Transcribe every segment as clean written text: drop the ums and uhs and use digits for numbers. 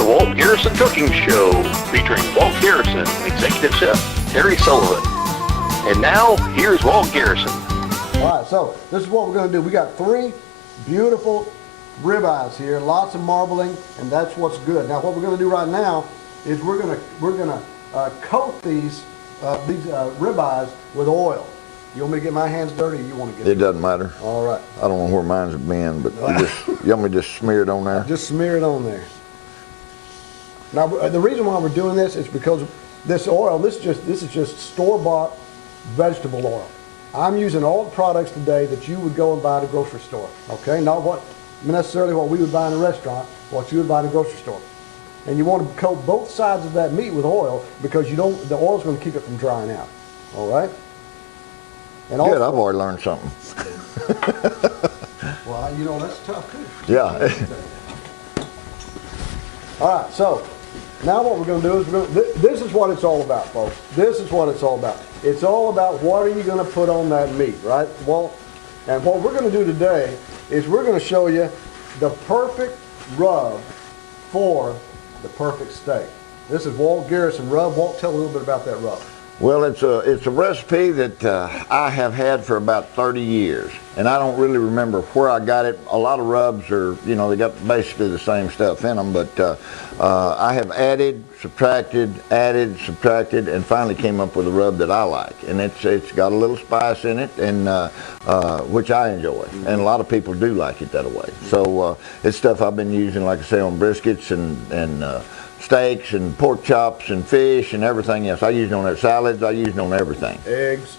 the Walt Garrison Cooking Show, featuring Walt Garrison and Executive Chef Terry Sullivan. And now, here's Walt Garrison. All right, so this is what we're going to do. We got 3 beautiful ribeyes here, lots of marbling, and that's what's good. Now, what we're going to do right now is we're going to coat these ribeyes with oil. You want me to get my hands dirty, or you want to get it? It doesn't matter. All right. I don't know where mine's been, but you want me to just smear it on there? Just smear it on there. Now, the reason why we're doing this is because this oil, this is just store-bought vegetable oil. I'm using all the products today that you would go and buy at a grocery store. Okay, not necessarily what we would buy in a restaurant, what you would buy in a grocery store. And you want to coat both sides of that meat with oil because the oil's going to keep it from drying out. All right. And good, also, I've already learned something. Well, you know, that's tough too. Yeah. All right, so now what we're going to do is this is what it's all about, folks. This is what it's all about. It's all about what are you going to put on that meat, right? Well, and what we're going to do today is we're going to show you the perfect rub for the perfect steak. This is Walt Garrison rub. Walt, tell a little bit about that rub. Well, it's a recipe that I have had for about 30 years, and I don't really remember where I got it. A lot of rubs are, you know, they got basically the same stuff in them, but I have added, subtracted, and finally came up with a rub that I like, and it's got a little spice in it, and which I enjoy, and a lot of people do like it that way. So it's stuff I've been using, like I say, on briskets and steaks and pork chops and fish and everything else. I use it on their salads. I use it on everything. Eggs.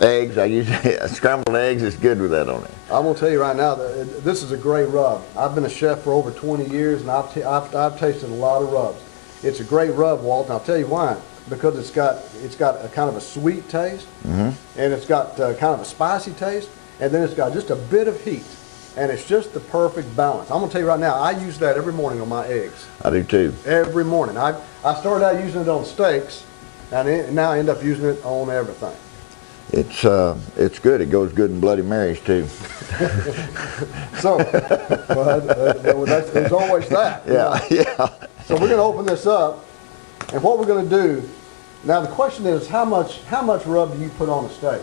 I use scrambled eggs. It's good with that on it. I'm gonna tell you right now that this is a great rub. I've been a chef for over 20 years, and I've tasted a lot of rubs. It's a great rub, Walt. And I'll tell you why. Because it's got a kind of a sweet taste, and it's got kind of a spicy taste, and then it's got just a bit of heat. And it's just the perfect balance. I'm gonna tell you right now, I use that every morning on my eggs. I do too. Every morning. I started out using it on steaks, and now I end up using it on everything. It's good. It goes good in Bloody Marys too. So, there's always that. Yeah, yeah. So we're gonna open this up, and what we're gonna do, now the question is, how much rub do you put on a steak?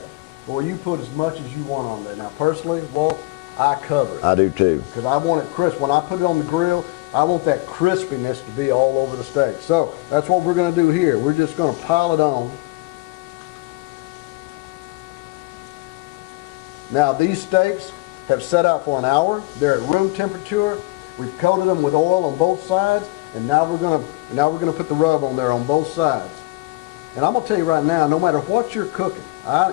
Or you put as much as you want on there. Now personally, Walt, I cover it. I do too. Because I want it crisp. When I put it on the grill, I want that crispiness to be all over the steak. So that's what we're going to do here. We're just going to pile it on. Now these steaks have set out for an hour. They're at room temperature. We've coated them with oil on both sides, and now we're going to put the rub on there on both sides. And I'm going to tell you right now, no matter what you're cooking,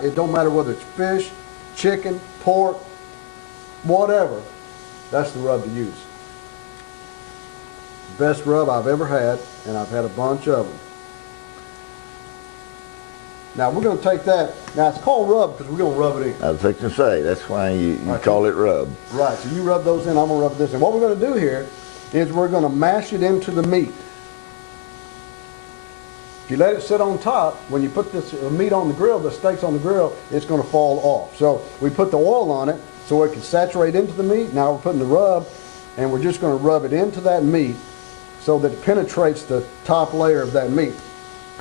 it don't matter whether it's fish, chicken, pork, whatever, that's the rub to use. Best rub I've ever had, and I've had a bunch of them. Now we're going to take that. Now it's called rub because we're going to rub it in. I was fixing to say, that's why you call it rub. Right, so you rub those in, I'm going to rub this in. What we're going to do here is we're going to mash it into the meat. If you let it sit on top, when you put this meat on the grill, the steaks on the grill, it's going to fall off. So we put the oil on it so it can saturate into the meat. Now we're putting the rub, and we're just going to rub it into that meat so that it penetrates the top layer of that meat.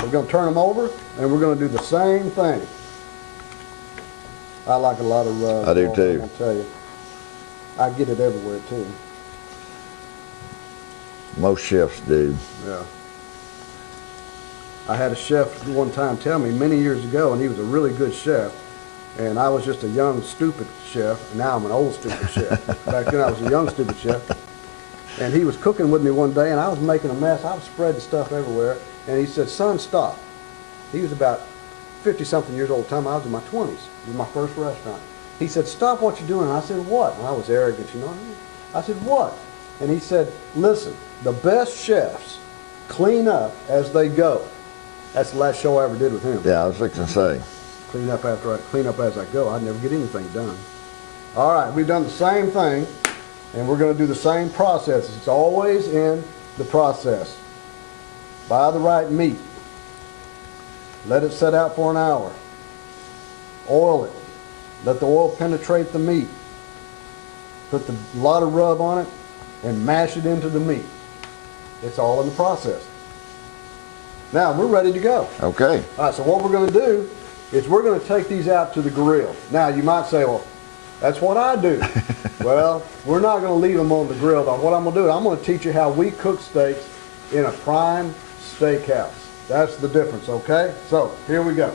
We're going to turn them over, and we're going to do the same thing. I like a lot of rub. I do too. I'll tell you. I get it everywhere too. Most chefs do. Yeah. I had a chef one time tell me many years ago, and he was a really good chef, and I was just a young, stupid chef. Now I'm an old, stupid chef. Back then I was a young, stupid chef. And he was cooking with me one day, and I was making a mess. I was spreading stuff everywhere. And he said, "Son, stop." He was about 50-something years old at the time. I was in my 20s. It was my first restaurant. He said, "Stop what you're doing." And I said, "What?" And I was arrogant, you know what I mean? I said, "What?" And he said, "Listen, the best chefs clean up as they go." That's the last show I ever did with him. Yeah, I was fixing to say. Clean up as I go. I'd never get anything done. All right, we've done the same thing, and we're going to do the same process. It's always in the process. Buy the right meat. Let it set out for an hour. Oil it. Let the oil penetrate the meat. Put a lot of rub on it and mash it into the meat. It's all in the process. Now, we're ready to go. Okay. All right, so what we're going to do is we're going to take these out to the grill. Now, you might say, well, that's what I do. Well, we're not going to leave them on the grill. Though. What I'm going to do, I'm going to teach you how we cook steaks in a prime steakhouse. That's the difference, okay? So, here we go.